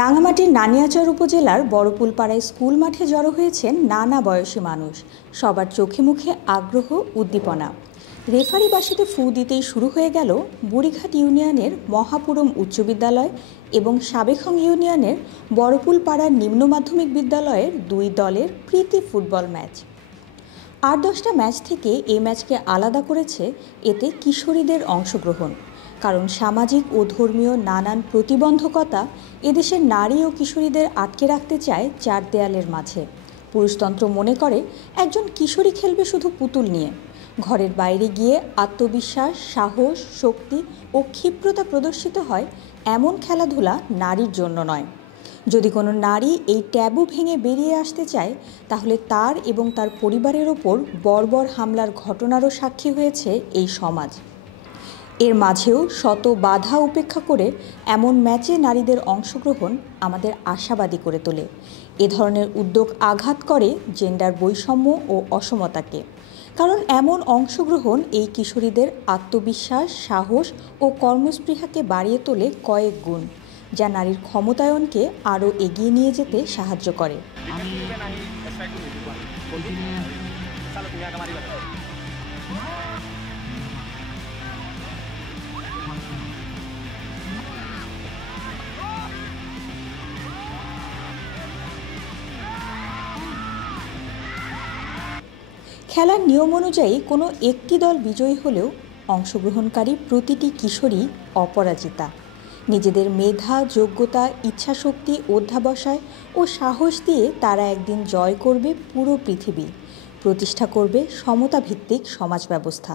রাঙামাটির নানিয়াচর উপজেলার বড়পুলপাড়ায় স্কুল মাঠে জড়ো হয়েছেন নানা বয়সী মানুষ। সবার চোখে মুখে আগ্রহ, উদ্দীপনা। রেফারি বাঁশিতে ফু দিতেই শুরু হয়ে গেল বুড়িঘাট ইউনিয়নের মহাপুরম উচ্চ বিদ্যালয় এবং সাবেখং ইউনিয়নের বড়পুলপাড়ার নিম্ন মাধ্যমিক বিদ্যালয়ের দুই দলের প্রীতি ফুটবল ম্যাচ। ৮-১০টা ম্যাচ থেকে এই ম্যাচকে আলাদা করেছে এতে কিশোরীদের অংশগ্রহণ। কারণ সামাজিক ও ধর্মীয় নানান প্রতিবন্ধকতা এদেশের নারী ও কিশোরীদের আটকে রাখতে চায় চার দেয়ালের মাঝে। পুরুষতন্ত্র মনে করে একজন কিশোরী খেলবে শুধু পুতুল নিয়ে। ঘরের বাইরে গিয়ে আত্মবিশ্বাস, সাহস, শক্তি ও ক্ষিপ্রতা প্রদর্শিত হয় এমন খেলাধুলা নারীর জন্য নয়। যদি কোনো নারী এই ট্যাবু ভেঙে বেরিয়ে আসতে চায় তাহলে তার এবং তার পরিবারের ওপর বর্বর হামলার ঘটনারও সাক্ষী হয়েছে এই সমাজ। এর মাঝেও শত বাধা উপেক্ষা করে এমন ম্যাচে নারীদের অংশগ্রহণ আমাদের আশাবাদী করে তোলে। এ ধরনের উদ্যোগ আঘাত করে জেন্ডার বৈষম্য ও অসমতাকে। কারণ এমন অংশগ্রহণ এই কিশোরীদের আত্মবিশ্বাস, সাহস ও কর্মস্পৃহাকে বাড়িয়ে তোলে কয়েক গুণ, যা নারীর ক্ষমতায়নকে আরও এগিয়ে নিয়ে যেতে সাহায্য করে। খেলার নিয়ম অনুযায়ী কোনো একটি দল বিজয়ী হলেও অংশগ্রহণকারী প্রতিটি কিশোরী অপরাজিতা। নিজেদের মেধা, যোগ্যতা, ইচ্ছাশক্তি, অধ্যাবসায় ও সাহস দিয়ে তারা একদিন জয় করবে পুরো পৃথিবী, প্রতিষ্ঠা করবে সমতাভিত্তিক সমাজ ব্যবস্থা।